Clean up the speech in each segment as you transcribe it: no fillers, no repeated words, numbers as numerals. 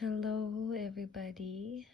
Hello, everybody.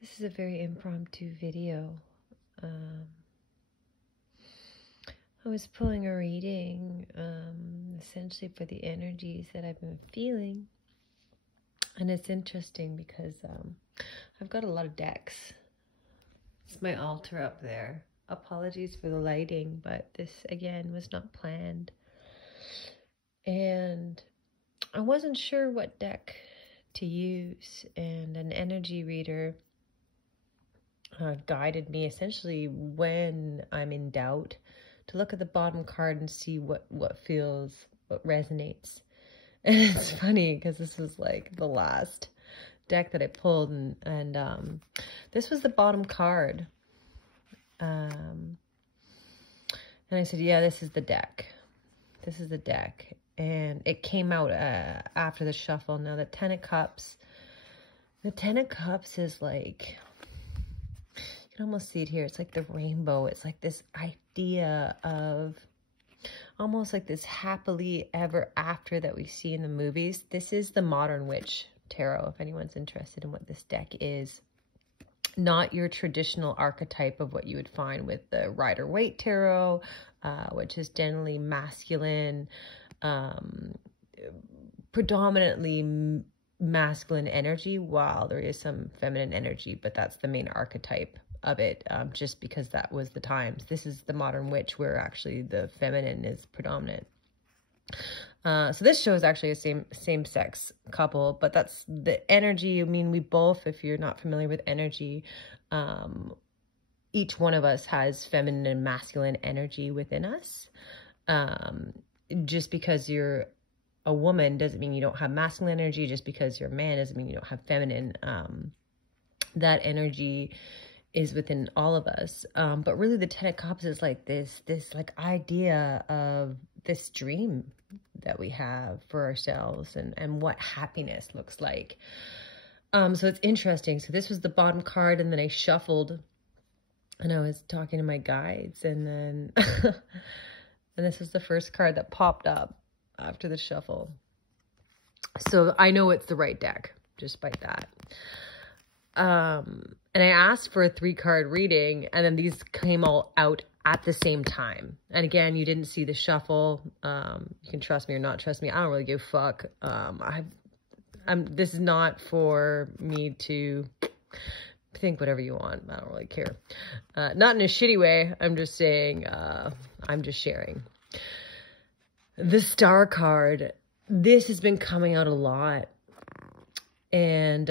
This is a very impromptu video. I was pulling a reading, essentially for the energies that I've been feeling. And it's interesting because I've got a lot of decks. It's my altar up there. Apologies for the lighting, but this, again, was not planned. And I wasn't sure what deck to use, and an energy reader guided me essentially when I'm in doubt to look at the bottom card and see what resonates. And it's funny because this was like the last deck that I pulled, and this was the bottom card. And I said, yeah, this is the deck. This is the deck. And it came out after the shuffle. Now, the Ten of Cups. The Ten of Cups is like, you can almost see it here. It's like the rainbow. It's like this idea of almost like this happily ever after that we see in the movies. This is the Modern Witch Tarot, if anyone's interested in what this deck is. Not your traditional archetype of what you would find with the Rider-Waite Tarot, which is generally masculine, predominantly masculine energy, while there is some feminine energy, but that's the main archetype of it, just because that was the times. This is the Modern Witch, where actually the feminine is predominant. So this shows actually a same-sex couple, but that's the energy. I mean, we both, if you're not familiar with energy, each one of us has feminine and masculine energy within us. Just because you're a woman doesn't mean you don't have masculine energy. Just because you're a man doesn't mean you don't have feminine. That energy is within all of us. But really the Ten of Cups is like this like idea of this dream that we have for ourselves, and what happiness looks like. So it's interesting. So this was the bottom card, and then I shuffled and I was talking to my guides, and then and this was the first card that popped up after the shuffle. So I know it's the right deck just by that. And I asked for a 3-card reading, and then these came all out at the same time. And again, you didn't see the shuffle. You can trust me or not trust me. I don't really give a fuck. This is not for me to think whatever you want. I don't really care. Not in a shitty way. I'm just saying, I'm just sharing. The Star card. This has been coming out a lot. And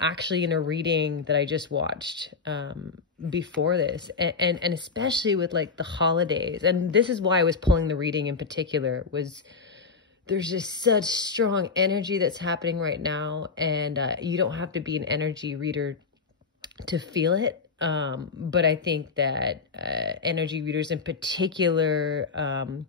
actually in a reading that I just watched before this, and especially with like the holidays, and this is why I was pulling the reading in particular, was there's just such strong energy that's happening right now, and you don't have to be an energy reader to feel it. But I think that energy readers in particular,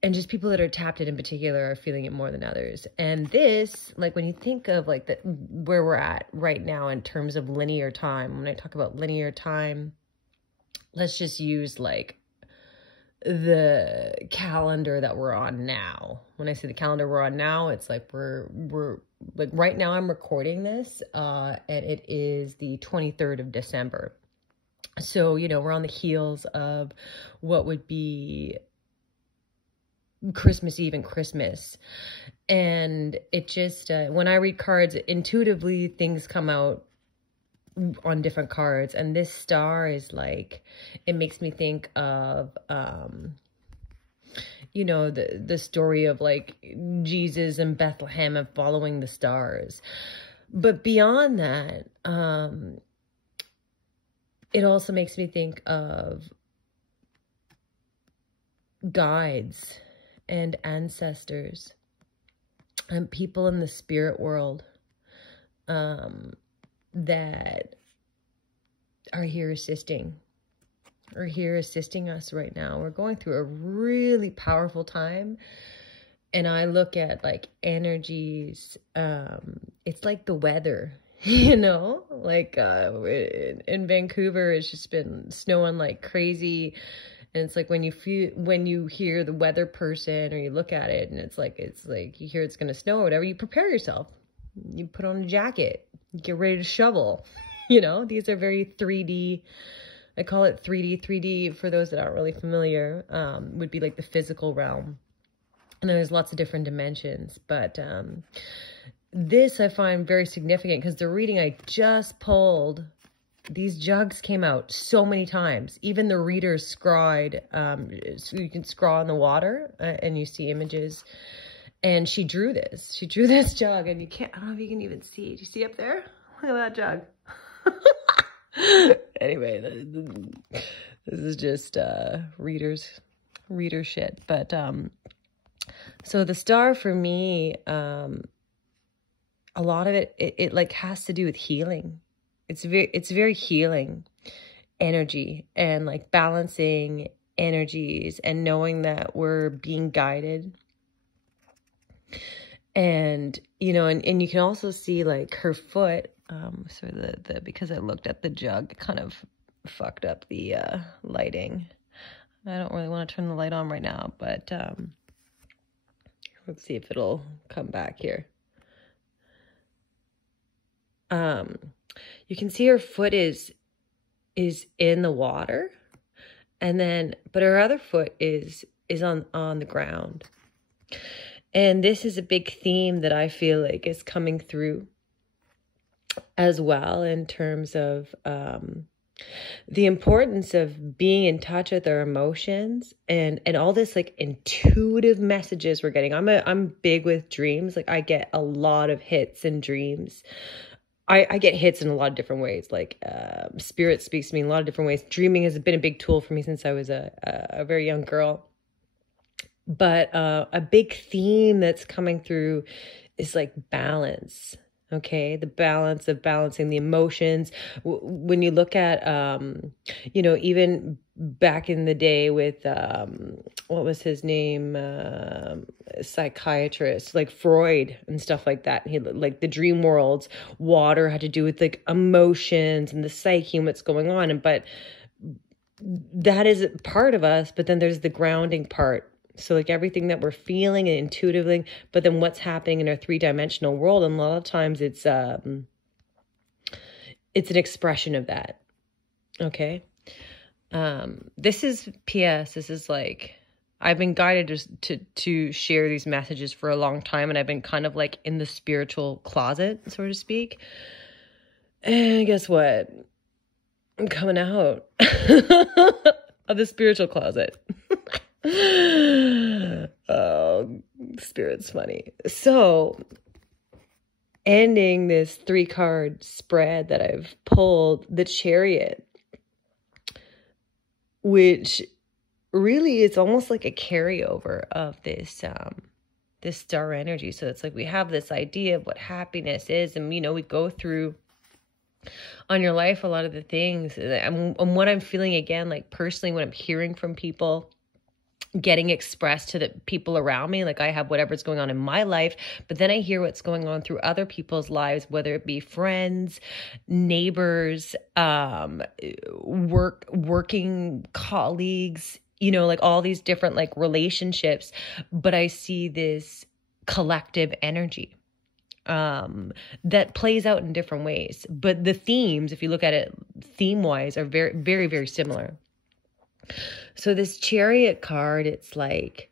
and just people that are tapped in particular, are feeling it more than others. And this, like when you think of like where we're at right now in terms of linear time, when I talk about linear time, let's just use like the calendar that we're on now. When I say the calendar we're on now, it's like we're like right now I'm recording this, and it is the 23rd of December. So, you know, we're on the heels of what would be Christmas Eve and Christmas. And it just, when I read cards, intuitively things come out on different cards. And this star is like, it makes me think of, you know, the story of like Jesus and Bethlehem and following the stars. But beyond that, it also makes me think of guides and ancestors and people in the spirit world that are here assisting us right now. We're going through a really powerful time, and I look at like energies, it's like the weather, you know, like in Vancouver it's just been snowing like crazy. And it's like when you hear the weather person, or you look at it and it's like you hear it's going to snow or whatever, you prepare yourself. You put on a jacket, you get ready to shovel. You know, these are very 3D. I call it 3D. 3D, for those that aren't really familiar, would be like the physical realm. And there's lots of different dimensions. But this I find very significant because the reading I just pulled, these jugs came out so many times. Even the readers scrawled, so you can scrawl in the water and you see images. And she drew this. She drew this jug, and you can't, I don't know if you can even see. Do you see up there? Look at that jug. Anyway, this is just reader shit. But so the star for me, a lot of it like has to do with healing. It's very healing energy, and like balancing energies and knowing that we're being guided. And, you know, and you can also see like her foot, so because I looked at the jug, it kind of fucked up the lighting. I don't really want to turn the light on right now, but let's see if it'll come back here. You can see her foot is in the water, and then, but her other foot is on the ground. And this is a big theme that I feel like is coming through as well, in terms of the importance of being in touch with our emotions and all this like intuitive messages we're getting. I'm big with dreams. Like I get a lot of hits in dreams. I get hits in a lot of different ways. Like spirit speaks to me in a lot of different ways. Dreaming has been a big tool for me since I was a very young girl. But a big theme that's coming through is like balance. Okay, the balance of balancing the emotions. When you look at, you know, even back in the day with, what was his name? Psychiatrist, like Freud and stuff like that. He, like the dream worlds, water had to do with like emotions and the psyche and what's going on. But that is part of us. But then there's the grounding part. So like everything that we're feeling and intuitively, but then what's happening in our three-dimensional world. And a lot of times it's an expression of that. Okay. This is PS. This is like, I've been guided to share these messages for a long time. And I've been kind of like in the spiritual closet, so to speak. And guess what? I'm coming out of the spiritual closet. Oh, spirit's funny. So ending this 3-card spread that I've pulled, the Chariot, which really it's almost like a carryover of this this star energy. So it's like we have this idea of what happiness is, and you know, we go through on your life a lot of the things, and what I'm feeling, again, like personally, when I'm hearing from people, getting expressed to the people around me, like I have whatever's going on in my life, but then I hear what's going on through other people's lives, whether it be friends, neighbors, working colleagues, you know, like all these different like relationships. But I see this collective energy that plays out in different ways. But the themes, if you look at it theme-wise, are very, very, very similar. So this Chariot card, it's like,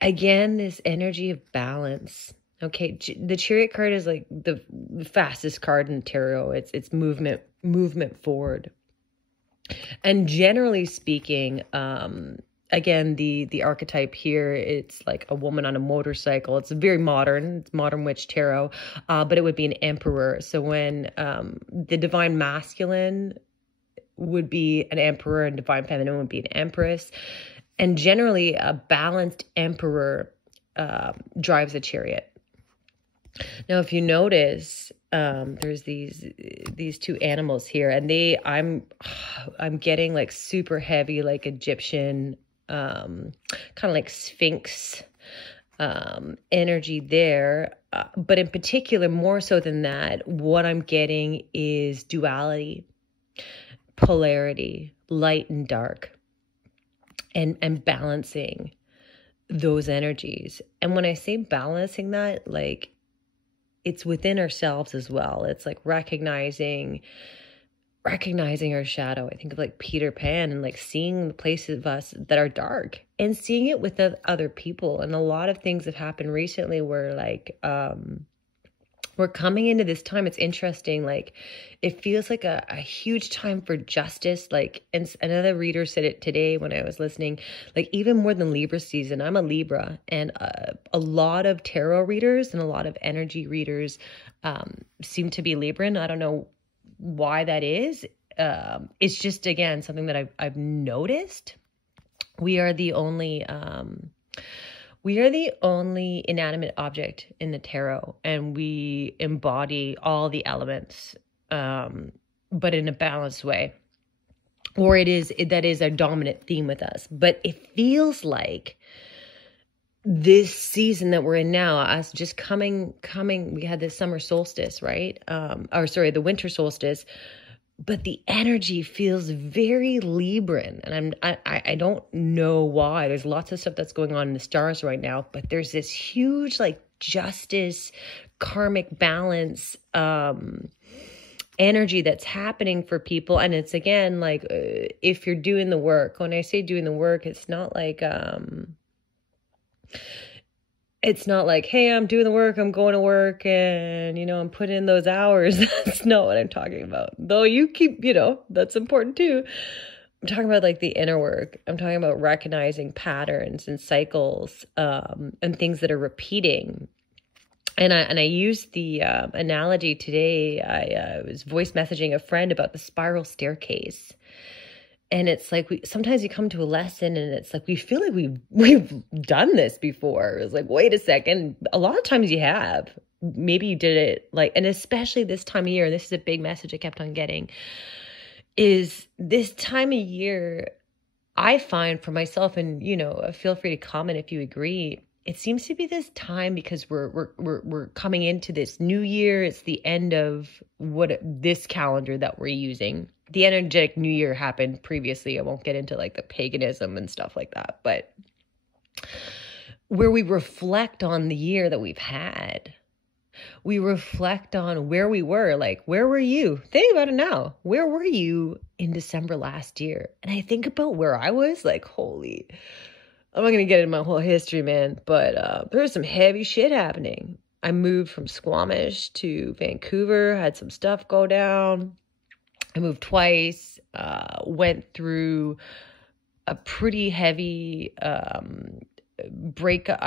again, this energy of balance. Okay, the Chariot card is like the fastest card in tarot. It's movement forward. And generally speaking, again, the archetype here, it's like a woman on a motorcycle. It's very modern. It's modern witch tarot, but it would be an emperor. So when the divine masculine would be an emperor and divine feminine would be an empress. And generally a balanced emperor drives a chariot. Now, if you notice, there's these two animals here, and I'm getting like super heavy, like Egyptian, kind of like Sphinx energy there. But in particular, more so than that, what I'm getting is duality, polarity, light and dark, and balancing those energies. And when I say balancing that, like, it's within ourselves as well. It's like recognizing our shadow. I think of like Peter Pan, and like seeing the places of us that are dark and seeing it with other people. And a lot of things have happened recently where like, we're coming into this time. It's interesting. Like, it feels like a huge time for justice. Like, and another reader said it today when I was listening, like even more than Libra season. I'm a Libra, and a lot of tarot readers and a lot of energy readers seem to be Libran. I don't know why that is. It's just, again, something that I've noticed. We are the only inanimate object in the tarot, and we embody all the elements, but in a balanced way. Or that is a dominant theme with us. But it feels like this season that we're in now, us just coming, we had this summer solstice, right? The winter solstice. But the energy feels very Libran, and I don't know why. There's lots of stuff that's going on in the stars right now, but there's this huge like justice, karmic balance, energy that's happening for people. And it's, again, like, if you're doing the work. When I say doing the work, it's not like hey, I'm doing the work, I'm going to work, and, I'm putting in those hours. That's not what I'm talking about. Though you keep, that's important too. I'm talking about like the inner work. I'm talking about recognizing patterns and cycles, and things that are repeating. And I used the analogy today. I was voice messaging a friend about the spiral staircase. And it's like, sometimes you come to a lesson and it's like, we feel like we've done this before. It's like, wait a second. A lot of times you have. Maybe you did it like, and especially this time of year, this is a big message I kept on getting, is this time of year, I find for myself, and, feel free to comment if you agree, it seems to be this time because we're coming into this new year. It's the end of this calendar that we're using. The energetic new year happened previously. I won't get into like the paganism and stuff like that, but where we reflect on the year that we've had. We reflect on where we were. Like, where were you? Think about it now. Where were you in December last year? And I think about where I was, like, holy, I'm not going to get into my whole history, man, but there's some heavy shit happening. I moved from Squamish to Vancouver, had some stuff go down. I moved twice, went through a pretty heavy breakup.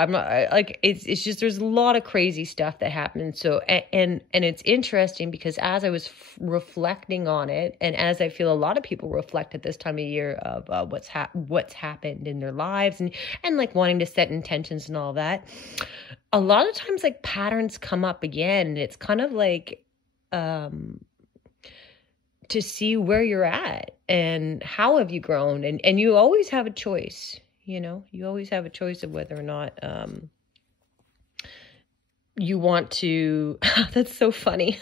It's just, there's a lot of crazy stuff that happened. So, and it's interesting because as I was reflecting on it, and as I feel a lot of people reflect at this time of year of what's happened in their lives, and like wanting to set intentions and all that, a lot of times like patterns come up again, and it's kind of like, to see where you're at and how have you grown, and you always have a choice. You always have a choice of whether or not you want to. That's so funny.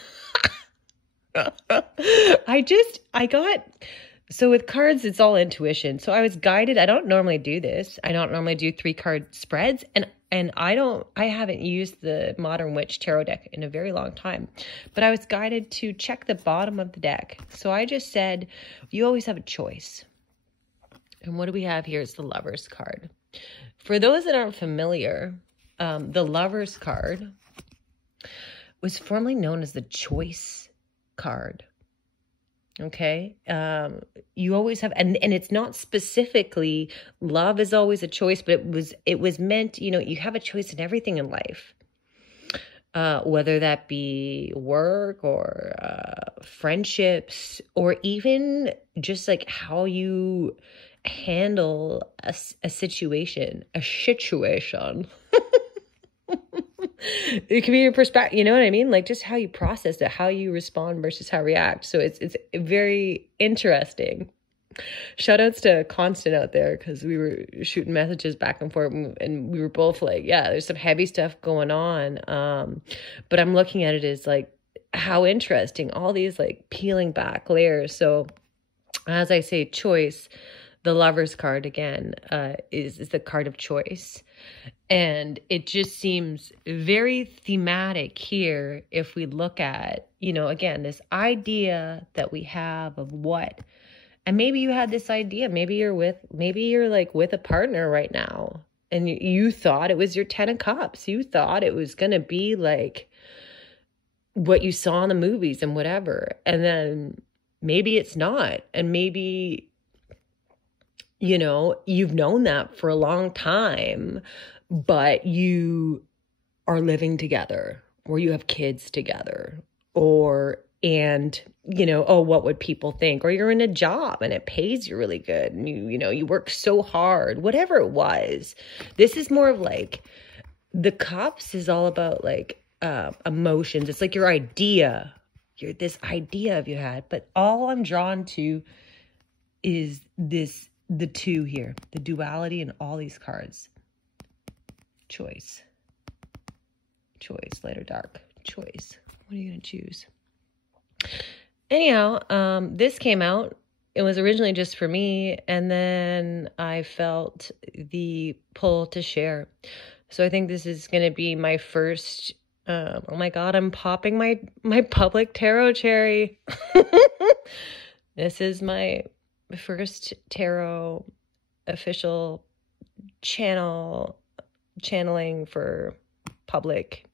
So with cards, it's all intuition. So I was guided. I don't normally do this. I don't normally do 3-card spreads, and I haven't used the Modern Witch Tarot deck in a very long time, but I was guided to check the bottom of the deck. So I just said, you always have a choice. And what do we have here is the Lover's card. For those that aren't familiar, the Lover's card was formerly known as the Choice card. Okay. You always have, and it's not specifically, love is always a choice, but it was meant, you have a choice in everything in life. Whether that be work or friendships, or even just like how you handle a situation. It can be your perspective, you know what I mean? Like just how you process it, how you respond versus how you react. So it's very interesting. Shout outs to Constant out there, because we were shooting messages back and forth, and we were both like, yeah, there's some heavy stuff going on. But I'm looking at it as like, how interesting, all these like peeling back layers. So As I say, choice, the Lover's card again is the card of choice. And it just seems very thematic here if we look at, you know, again, this idea that we have of what. And maybe you had this idea. Maybe you're like with a partner right now. And you thought it was your 10 of Cups. You thought it was going to be like what you saw in the movies and whatever. And then maybe it's not. And maybe, you know, you've known that for a long time, but you are living together, or you have kids together, and you know, oh, what would people think? Or you're in a job and it pays you really good and you know, you work so hard, whatever it was. This is more of like, the Cups is all about like emotions. It's like your idea, this idea of you had, but all I'm drawn to is the two here, the duality in all these cards. Choice, light or dark, choice. What are you going to choose? Anyhow, this came out. It was originally just for me, and then I felt the pull to share. So I think this is going to be my first, oh my God, I'm popping my public tarot cherry. This is my first tarot official channeling for public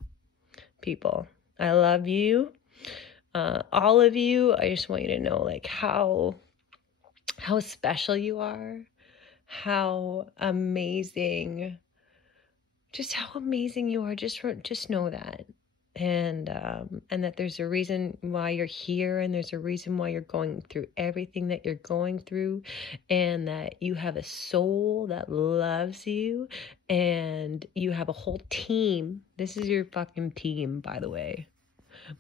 people. I love you. All of you. I just want you to know like how special you are, how amazing, just how amazing you are. Just know that. And that there's a reason why you're here, and there's a reason why you're going through everything that you're going through, and that you have a soul that loves you, and you have a whole team. This is your fucking team, by the way.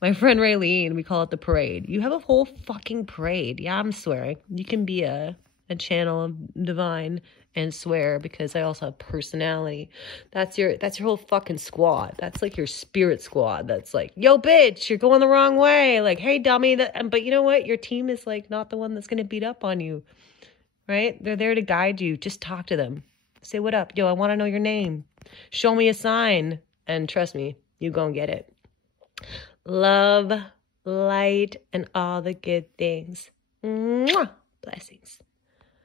My friend Raylene, we call it the parade. You have a whole fucking parade. Yeah, I'm swearing. You can be a channel of divine and swear, because I also have personality. That's your whole fucking squad. That's like your spirit squad. That's like, yo, bitch, you're going the wrong way. Like, hey, dummy. But you know what? Your team is like not the one that's going to beat up on you, right? They're there to guide you. Just talk to them. Say, what up? Yo, I want to know your name. Show me a sign. And trust me, you gonna get it. Love, light, and all the good things. Mwah! Blessings.